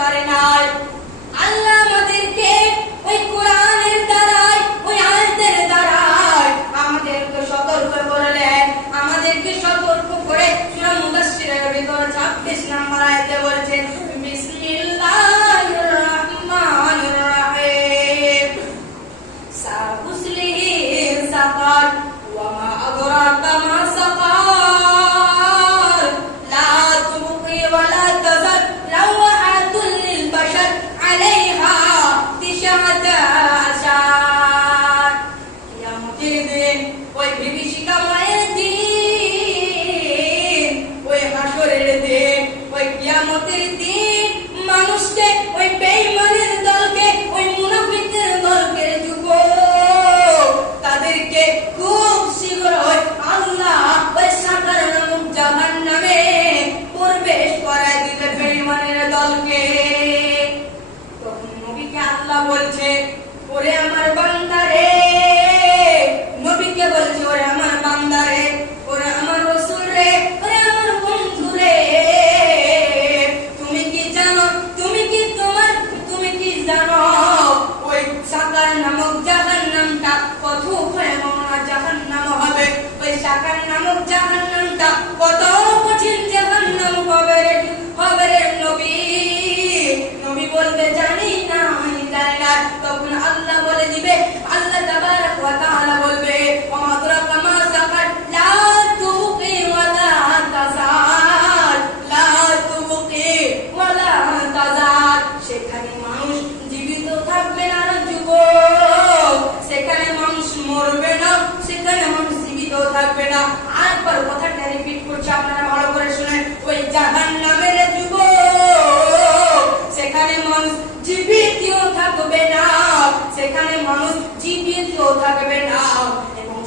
পারে নাই। আল্লাহ আমাদেরকে ওই কোরআনের দ্বারাই, ওই আয়াতের দ্বারাই আমাদেরকে সতর্ক করলেন। আমাদেরকে সতর্ক করে সূরা মুদাসসিরের ভিতর 26 নম্বর আয়াতে বলছেন, বিসমিল্লাহির রহমানির রহিম, সাউসলিহি সাকার ওয়া মা আদরাকা মা সাকার, লা তুবকি ওয়া লা তাযার লাওয়াহাতুল লিল বাশার আলাইহা তিশাআতা আশার। কিয়ামতের দিন, ওই বিভীষিকাময়ের দিন, ওই হাসরের দিন, ওই কিয়ামতের দিন মানুষকে, ওই বেঈমানের দলকে, ওই মুনাফিকদের দলকে যুবক তাদেরকে খুব শীঘ্রই আল্লাহ ওই সাকার নামক জাহান্নামে প্রবেশ করায় দিবে বেঈমানের দলকে। তখন নবীকে আল্লাহ বলছে, ওরে আমার বান্দারে, নবীকে বলছে, ওরে আমার বান্দারে, ওরে আমার রাসূল রে, ওরে আমার বন্ধু রে, তুমি কি জানো, তুমি কি জানো ওই সাকার নামক জাহান্নামটা কত ভয়াবহ জাহান্নাম হবে? ওই সাকার নামক জাহান্নামটা কত কঠিন জাহান্নাম হবে রে নবী? নবী বলবে, জানি না, আমি জানি না। তখন আল্লাহ বলে দিবে, আল্লাহ তাবারক ওয়া তাআলা বলবে, ওয়া আদরাকা মা সাকার, লা তুবকি ওয়া লা তাযার, লা তুবকি ওয়া লা তাযার। সেখানে মানুষ জীবিত থাকবে না যুবক, সেখানে মানুষ মরবে না, সেখানে মানুষ জীবিত থাকবে না। আরেকবার কথাটা রিপিট করছি, আপনারা ভালো করে শুনেন। ওই জাহান্নামের যুবক, সেখানে মানুষ জীবিত থাকবে না, সেখানে মানুষ জীবিত থাকবে না, এবং